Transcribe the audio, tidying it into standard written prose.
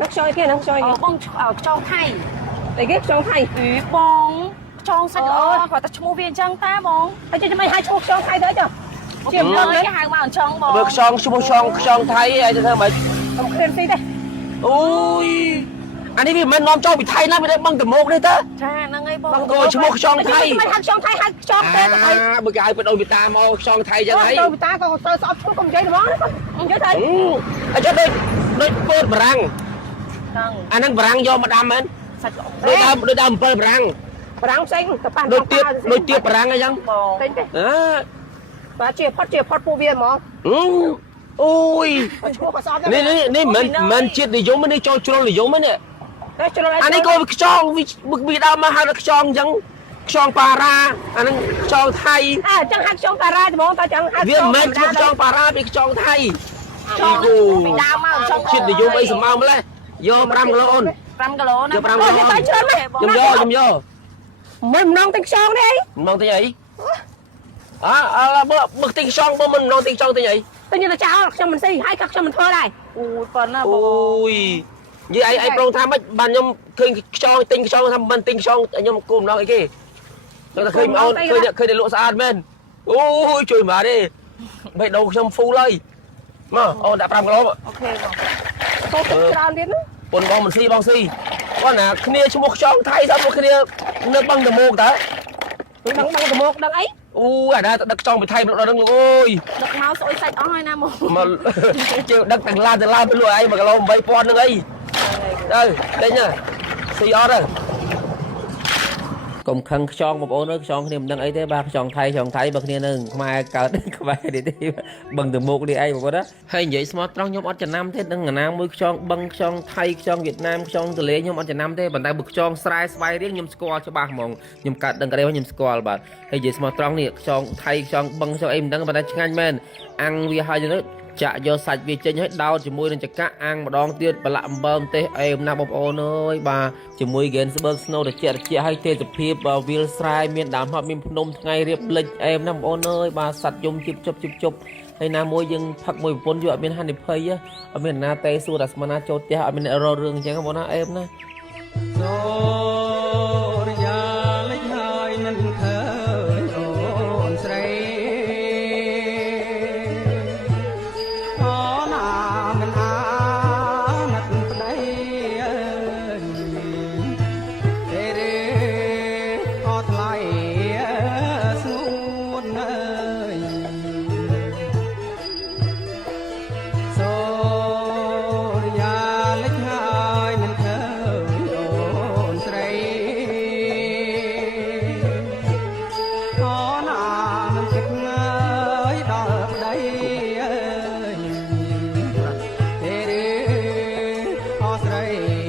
นักช่วยแค่นักช่วยបងចងថៃ แต่แค่ช่องไทย បងចងសាច់ល្អគាត់តែឈ្មោះវាអញ្ចឹងតាបង ไอ้จะไม่ให้ช่องไทยได้จ้ะ ជាមិនគេហៅមកអញ្ចឹងបង មើលខ្យងឈ្មោះខ្យងថៃឯងទៅធ្វើម៉េច ผมเคลื่อนซีได้ អូយអានេះវាមិននាំចូលពីថៃណាវាបឹងតមោកនេះតើ ចាហ្នឹងហើយបង ក៏ឈ្មោះខ្យងថៃ ไม่ให้ช่องไทยให้ช่องแต่ไทย បើគេឲ្យបដូរវិតាមកខ្យងថៃចឹងហី โดยตาก็เตอร์สอบชุดผมใจหรือมั้งผมใจไทย អញ្ចឹងដូចពោតបារាំង ហ្នឹង អាហ្នឹងបារាំងយកមកដាំមែន សាច់ល្អ ដូចដើមអំពិលបារាំង ប្រាំងផ្សេងតែប៉ាន់ ដូចទៀតបារាំងអញ្ចឹង បង ពេញទេ អើ បាទជាផុតពូវាហ្មង អូយ ឈ្មោះក៏ស្អប់ នេះមិនជាតិនិយមនេះចូលជ្រុលនិយមនេះ តែជ្រុល អានេះក៏ខ្យងវាដើមមកហៅថាខ្យងអញ្ចឹងខ្យងប៉ារ៉ាអាហ្នឹងខ្យងថៃ អើចឹងហាត់ខ្យងតារាហ្មងតែចឹងហាត់ វាមិនមែនខ្យងប៉ារ៉ាវាខ្យងថៃ ចងពីដើមមកអញ្ចឹង ជាតិនិយមអីសម្បើម្លេះយក5គីឡូអូន 5គីឡូណា យក5គីឡូ តែច្រើនណាស់ ខ្ញុំយក មិនម្ដងទាំងខ្យងនេះ ម្ដងទិញអីបើទិញខ្យងបើមិនម្ដងទិញខ្យងទិញអី តែញ៉ាំតែចោលខ្ញុំមិនស៊ីហើយក៏ខ្ញុំមិនធ្វើដែរ អូយប៉ុណ្ណាបង អូយនិយាយអីប្រងថាម៉េចបានខ្ញុំឃើញខ្យងទិញខ្យងថាមិនទិញខ្យងខ្ញុំគោម្ដងអីគេតែឃើញអូនឃើញតែលក់ស្អាតមែនអូយជួយមកទេបេះដូងខ្ញុំហ្វូលហើយមកអូនដាក់5គីឡូ អូខេបង កោទឹកច្រើនទៀតណា ប៉ុនបងមិនស៊ីបងស៊ីគាត់ណាគ្នាឈ្មោះខ្យងថៃស្អប់គ្នានៅបឹងតមោកតើ ដឹងទៅមកដឹងអី អូយអាណាដឹកខ្យងពីថៃមកដល់ហ្នឹងលោកអើយ ដឹកមកស្អុយសាច់អស់ហើយណាមក មកជើដឹកទាំងឡានទៅលក់អី1គីឡូ8000ហ្នឹងអីទៅដេញស៊ីអត់ទៅកុំខឹងខ្យងបងប្អូនអើយខ្យងគ្នាមិនដឹងអីទេបាទខ្យងថៃបើគ្នានឹងខ្មែរកើតខ្មែរនេះទេបឹងទៅមុខនេះអីបងប្អូនណាហើយនិយាយស្មោះត្រង់ខ្ញុំអត់ចំណាំទេនឹងណាមួយខ្យងបឹងខ្យងថៃខ្យងវៀតណាមខ្យងទលេខ្ញុំអត់ចំណាំទេប៉ុន្តែបើខ្យងស្រែស្វាយរៀងខ្ញុំស្គាល់ច្បាស់ហ្មងខ្ញុំកើតដឹងក្តីខ្ញុំស្គាល់បាទហើយនិយាយស្មោះត្រង់នេះខ្យងថៃខ្យងបឹងខ្យងអីមិនដឹងប៉ុន្តែឆ្ងាញ់មែនអាំងវាហើយទៅចាក់យកសាច់វាចេញឲ្យដោតជាមួយនឹងចង្កាក់អាំងម្ដងទៀតប្រឡាក់អំបិលម្ទេសអេមណាបងប្អូនអើយបាទជាមួយហ្គេនស្បឺកស្នូត្រជាក់ឲ្យទេសភាពវាលស្រែមានដើមហត់មានភ្នំថ្ងៃរៀបលិចអេមណាបងប្អូនអើយបាទសัตว์យំជិបជប់ហើយណាមួយយើងផឹកមួយប្រពន្ធយកអត់មានហានិភ័យអត់មានណាទេសួរតែស្មានណាចូលផ្ទះអត់មានរករឿងអញ្ចឹងបងប្អូនណាអេមណាសូរិយាលិចហើយមិនឃើញអូនស្រីស្រី